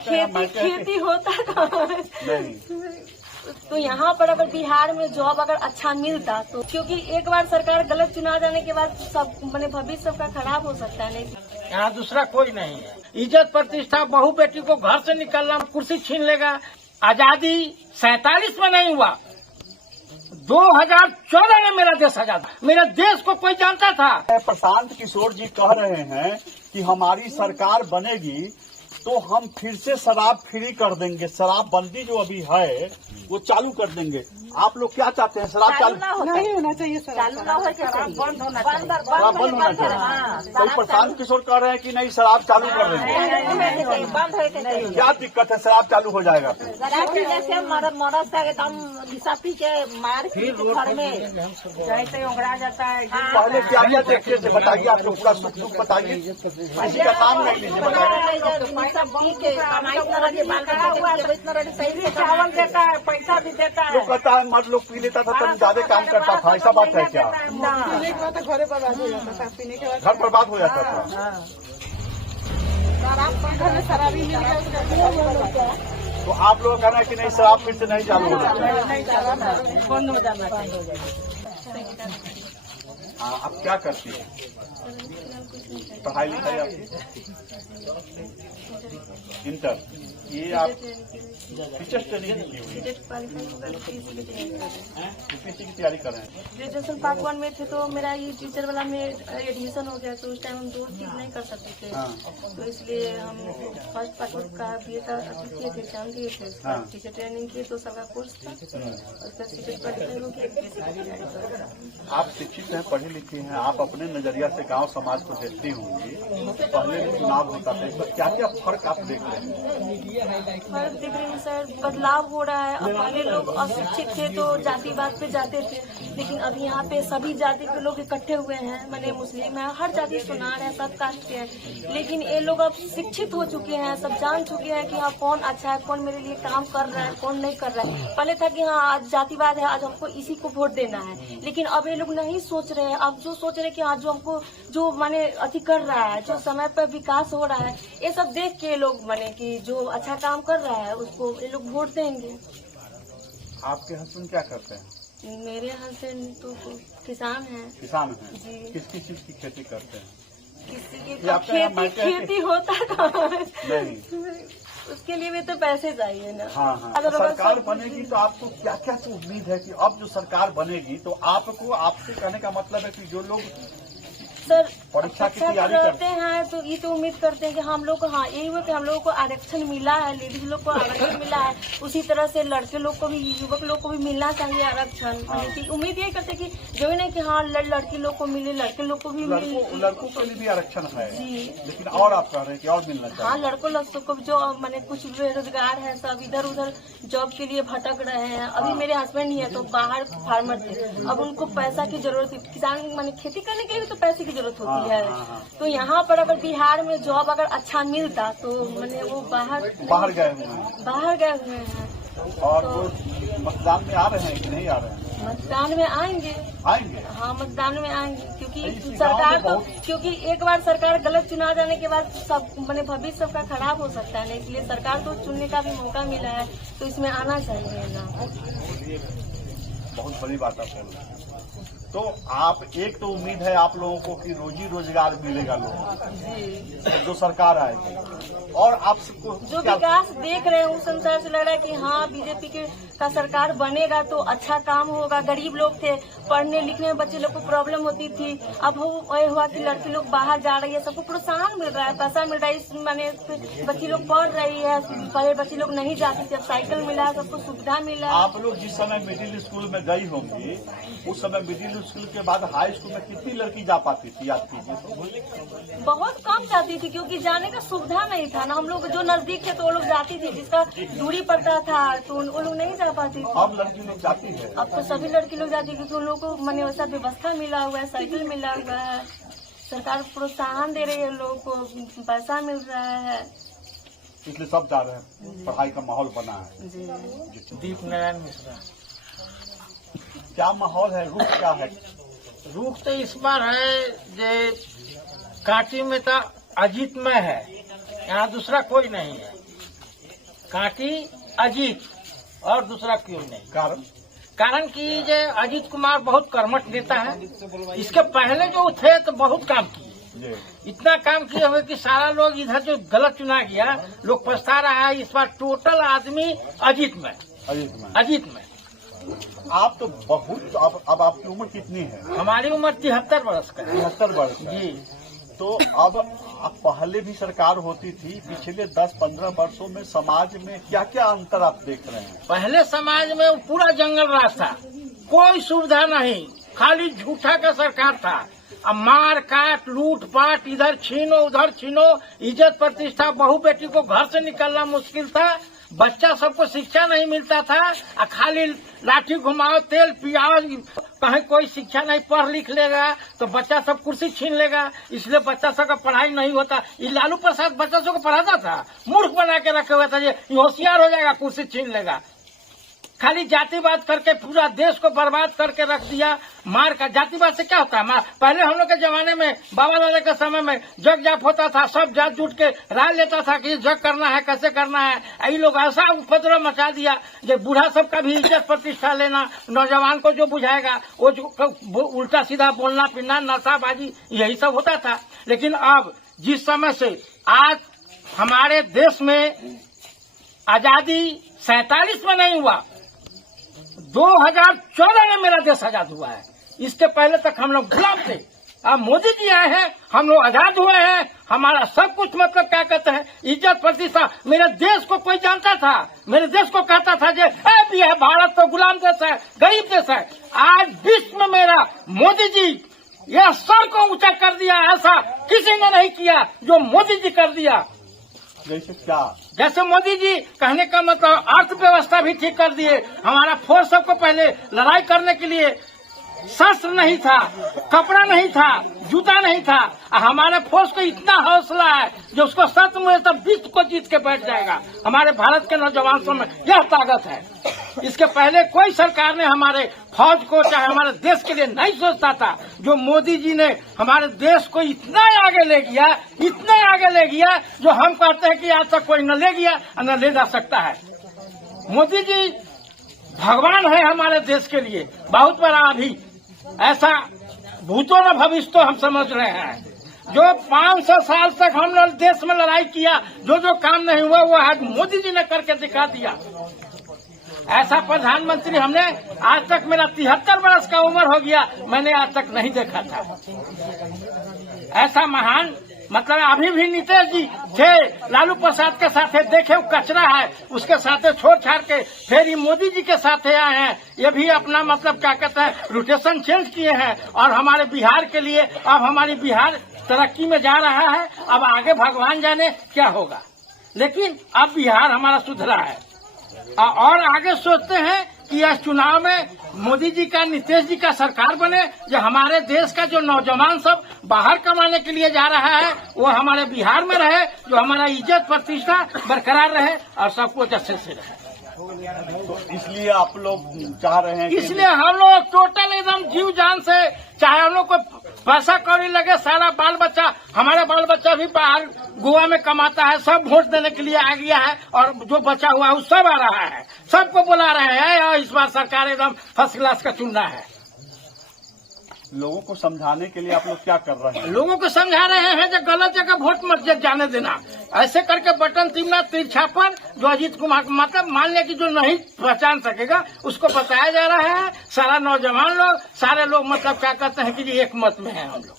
खेती होता कहाँ नहीं। तो यहाँ पर अगर बिहार में जॉब अगर अच्छा मिलता तो, क्योंकि एक बार सरकार गलत चुनाव जाने के बाद सब मैंने भविष्य सबका खराब हो सकता है। नहीं, यहाँ दूसरा कोई नहीं है। इज्जत प्रतिष्ठा, बहू बेटी को घर से निकलना, कुर्सी छीन लेगा। आजादी 47 में नहीं हुआ, 2014 में मेरा देश आजाद। मेरे देश को कोई जानता था? प्रशांत किशोर जी कह रहे हैं कि हमारी सरकार बनेगी तो हम फिर से शराब फ्री कर देंगे, शराबबंदी जो अभी है वो चालू कर देंगे। आप लोग क्या चाहते हैं? शराब चालू नहीं होना चाहिए, चालू ना हो, शराब बंद होना चाहिए। शराब बंद होना चाहिए। कोई प्रशांत किशोर कह रहे हैं कि नहीं, शराब चालू कर देंगे। बंद हो, क्या दिक्कत है? शराब चालू हो जाएगा। जैसे मरद से एकदम पी के मार घर में जैसे उगड़ा जाता है। पहले क्या क्या देखते थे बताइए, आपको पूरा सुख दुख बताइए। किसी का काम नहीं लीजिए, बताइए। सब पी के चावल देता है, पैसा भी देता है। लोग कहता है मर्द लोग पी लेता था तब ज्यादा काम करता था, ऐसा बात है क्या? पीने के बाद तो घरे बर्बाद हो जाता था, पीने के बाद घर बर्बाद हो जाता था। घर में शराबी मिल गया। तो आप लोग कहना है कि नहीं, शराब फिर से नहीं चालू होना चाहिए। बंद हो जाना चाहिए। हाँ, आप क्या करती है? पढ़ाई लिखाई आपकी इंटर, ये आप टीचर ट्रेनिंग की हुई है, यूपीएससी की तैयारी कर रहे हैं। ग्रेजुएशन पार्ट 1 में थे तो मेरा ये टीचर वाला में एडमिशन हो गया, तो उस टाइम हम 2 चीज नहीं कर सकते थे। तो इसलिए हम फर्स्ट पार्ट का बीए का किए थे, एग्जाम दिए थे, उसके बाद टीचर ट्रेनिंग किए, 2 साल का कोर्स था। उसका टीचर क्वालिफाई हो गया। आप शिक्षित हैं, पढ़े लिखे हैं, आप अपने नजरिया से गांव समाज को देखती होंगी। पहले भी चुनाव होता था, इसमें क्या क्या फर्क आप देख रहे हैं? फर्क देख रहे हैं सर, बदलाव हो रहा है। अब पहले लोग अशिक्षित थे तो जातिवाद पे जाते थे, लेकिन अब यहाँ पे सभी जाति के लोग इकट्ठे हुए हैं। मैंने मुस्लिम है, हर जाति सुनार है, सब कास्ट के हैं। लेकिन ये लोग अब शिक्षित हो चुके हैं, सब जान चुके हैं कि हाँ कौन अच्छा है, कौन मेरे लिए काम कर रहा है, कौन नहीं कर रहा है। पहले था कि हाँ आज जातिवाद है, आज हमको इसी को वोट देना है, लेकिन अब ये लोग नहीं सोच रहे हैं। अब जो सोच रहे हैं कि हाँ जो हमको जो माने अति कर रहा है, जो समय पर विकास हो रहा है, ये सब देख के लोग माने कि जो अच्छा काम कर रहा है उसको ये लोग वोट देंगे। आपके हस्बैंड क्या करते हैं? मेरे हस्बैंड तो किसान हैं। किसान हैं जी। किस किस चीज की खेती करते हैं? किसी ये की आपका यहाँ मायका है खेती होता कहाँ है? नहीं। उसके लिए भी तो पैसे चाहिए ना। हाँ हाँ। अगर सरकार बनेगी तो आपको क्या क्या उम्मीद है कि अब जो सरकार बनेगी तो आपको, आपसे कहने का मतलब है कि जो लोग सर परीक्षा की अच्छा तैयारी करते हैं तो ये तो उम्मीद करते हैं कि हम लोग को, हाँ यही हुआ कि हम लोगों को आरक्षण मिला है, लेडीज लोग को आरक्षण मिला है, उसी तरह से लड़के लोग को भी, युवक लोग को भी मिलना चाहिए आरक्षण। लेकिन उम्मीद यही करते कि जो नहीं कि हाँ लड़की लोग को मिले, लड़के लोग को भी मिले। लड़कों के लिए भी आरक्षण है जी। लेकिन और आप कह रहे हैं कि और मिलना चाहिए। हाँ लड़कों लोग को जो मैंने कुछ बेरोजगार है, सब इधर उधर जॉब के लिए भटक रहे हैं। अभी मेरे हस्बैंड ही है तो बाहर फार्मर थे, अब उनको पैसा की जरूरत है। किसान मैंने खेती करने के लिए भी तो पैसे की जरूरत होती है। तो यहाँ पर अगर बिहार में जॉब अगर अच्छा मिलता तो मैंने वो बाहर गए हुए हैं। बाहर गए हुए हैं। और वो मतदान में आ रहे हैं कि नहीं आ रहे हैं? मतदान में आएंगे। हाँ मतदान में आएंगे, क्योंकि सरकार तो, क्योंकि एक बार सरकार गलत चुनाव जाने के बाद सब मैंने भविष्य सबका खराब हो सकता है। इसलिए सरकार को चुनने का भी मौका मिला है तो इसमें आना चाहिए ना। बहुत बड़ी बात आप बोल रहे हैं। तो आप, एक तो उम्मीद है आप लोगों को कि रोजी रोजगार मिलेगा लोगों को जो सरकार आएगी, और आप सबको जो विकास देख रहे हैं उस अनुसार से लग रहा है कि हाँ बीजेपी का सरकार बनेगा तो अच्छा काम होगा। गरीब लोग थे, पढ़ने लिखने में बच्चे लोग को प्रॉब्लम होती थी, अब वो हुआ कि लड़की लोग बाहर जा रही है, सबको प्रोत्साहन मिल रहा है, पैसा मिल रहा है। इस माने बच्ची लोग पढ़ रही है, पहले बच्ची लोग नहीं जाती थी, अब साइकिल मिला है, सबको सुविधा मिला है। आप लोग जिस समय मिडिल स्कूल में गई होंगी, उस समय मिडिल स्कूल के बाद हाई स्कूल में कितनी लड़की जा पाती थी? याद कीजिए। बहुत कम जाती थी, क्योंकि जाने का सुविधा नहीं था ना। हम लोग जो नजदीक थे तो वो लोग जाती थी, जिसका दूरी पड़ता था तो वो लोग नहीं जा पाती थी। अब लड़की लोग जाती है? अब तो सभी लड़की लोग जाती है, क्योंकि उन लोगों को मैंने वैसा व्यवस्था मिला हुआ है, साइकिल मिला हुआ है, सरकार प्रोत्साहन दे रही है, लोगों को पैसा मिल रहा है, इसलिए सब जा रहे हैं। पढ़ाई का माहौल बना है। दीप नारायण मिश्रा। क्या माहौल है, रुख क्या है? रुख तो इस बार है जे कांटी में तो अजीत में है, यहाँ दूसरा कोई नहीं है। काटी अजीत और दूसरा क्यों नहीं। कारण कि ये अजीत कुमार बहुत कर्मठ नेता है। इसके पहले जो थे तो बहुत काम किए, इतना काम किए हुए कि सारा लोग इधर जो गलत चुना गया लोग पछता रहा है। इस बार टोटल आदमी अजीत में। आप तो बहुत अब आपकी उम्र कितनी है? हमारी उम्र 73 वर्ष का है। 73 वर्ष जी। तो अब पहले भी सरकार होती थी, पिछले 10-15 वर्षों में समाज में क्या क्या अंतर आप देख रहे हैं? पहले समाज में पूरा जंगल राज था, कोई सुविधा नहीं, खाली झूठा का सरकार था। अब मार काट लूट पाट, इधर छीनो उधर छीनो, इज्जत प्रतिष्ठा, बहू बेटी को घर से निकलना मुश्किल था, बच्चा सबको शिक्षा नहीं मिलता था, और खाली लाठी घुमाओ तेल पियाओ, कहीं कोई शिक्षा नहीं, पढ़ लिख लेगा तो बच्चा सब कुर्सी छीन लेगा, इसलिए बच्चा सब का पढ़ाई नहीं होता। ये लालू प्रसाद बच्चा सब को पढ़ाता था, मूर्ख बना के रखे हुआ था, ये होशियार हो जाएगा कुर्सी छीन लेगा। खाली जातिवाद करके पूरा देश को बर्बाद करके रख दिया। मार का जातिवाद से क्या होता है? पहले हम लोग के जमाने में बाबा दादा के समय में जग जाप होता था, सब जात जुट के राय लेता था कि जग करना है, कैसे करना है। ये लोग ऐसा उपद्रव मचा दिया जो बूढ़ा सबका भी इज्जत प्रतिष्ठा लेना, नौजवान को जो बुझाएगा वो जो उल्टा सीधा बोलना फिरना, नशाबाजी, यही सब होता था। लेकिन अब जिस समय से आज हमारे देश में आजादी 47 में नहीं हुआ, 2014 में मेरा देश आजाद हुआ है। इसके पहले तक हम लोग गुलाम थे। अब मोदी जी आए हैं, हम लोग आजाद हुए हैं, हमारा सब कुछ मतलब क्या कहते हैं, इज्जत प्रतिष्ठा। मेरे देश को कोई जानता था, मेरे देश को कहता था कि भी है भारत तो गुलाम देश है, गरीब देश है। आज विश्व में मेरा मोदी जी यह सर को ऊंचा कर दिया, ऐसा किसी ने नहीं किया जो मोदी जी कर दिया। जैसे क्या? जैसे मोदी जी कहने का मतलब अर्थव्यवस्था भी ठीक कर दिए। हमारा फोर्स सबको पहले लड़ाई करने के लिए शस्त्र नहीं था, कपड़ा नहीं था, जूता नहीं था। हमारे फोर्स को इतना हौसला है जो उसको सत में तब विश्व को जीत के बैठ जाएगा। हमारे भारत के नौजवानों में यह ताकत है। इसके पहले कोई सरकार ने हमारे फौज को चाहे हमारे देश के लिए नहीं सोचता था। जो मोदी जी ने हमारे देश को इतना आगे ले गया, इतना आगे ले गया, जो हम कहते हैं कि आज तक कोई न ले गया न ले जा सकता है। मोदी जी भगवान है हमारे देश के लिए, बहुत बड़ा। अभी ऐसा भूतों न भविष्य तो हम समझ रहे हैं। जो 500 साल तक हम लोग देश में लड़ाई किया, जो काम नहीं हुआ वो आज मोदी जी ने करके दिखा दिया। ऐसा प्रधानमंत्री हमने आज तक, मेरा 73 वर्ष का उम्र हो गया, मैंने आज तक नहीं देखा था। ऐसा महान मतलब अभी भी नीतीश जी थे लालू प्रसाद के साथ, देखे वो कचरा है, उसके साथ छोड़ छाड़ के फिर ये मोदी जी के साथ आए हैं। ये भी अपना मतलब क्या कहते हैं, रोटेशन चेंज किए हैं। और हमारे बिहार के लिए अब हमारी बिहार तरक्की में जा रहा है। अब आगे भगवान जाने क्या होगा, लेकिन अब बिहार हमारा सुधरा है। और आगे सोचते हैं कि यह चुनाव में मोदी जी का, नीतीश जी का सरकार बने, जो हमारे देश का जो नौजवान सब बाहर कमाने के लिए जा रहा है वो हमारे बिहार में रहे, जो हमारा इज्जत प्रतिष्ठा बरकरार रहे और सब कुछ अच्छे से रहे। तो इसलिए आप लोग चाह रहे हैं? इसलिए हम लोग टोटल एकदम जीव जान से, चाहे हम लोग को पैसा कौड़ी लगे, सारा बाल बच्चा, हमारा बाल बच्चा भी बाहर गोवा में कमाता है, सब वोट देने के लिए आ गया है। और जो बचा हुआ है वो सब आ रहा है, सबको बुला रहे हैं। और इस बार सरकार एकदम फर्स्ट क्लास का चुनना है। लोगों को समझाने के लिए आप लोग क्या कर रहे हैं? लोगों को समझा रहे हैं जो गलत जगह वोट मत जाने देना। ऐसे करके बटन तीमना तिरछापन, जो अजीत कुमार मतलब मान ले कि जो नहीं पहचान सकेगा उसको बताया जा रहा है। सारा नौजवान लोग, सारे लोग मतलब क्या कहते हैं कि एक मत में है हम लोग।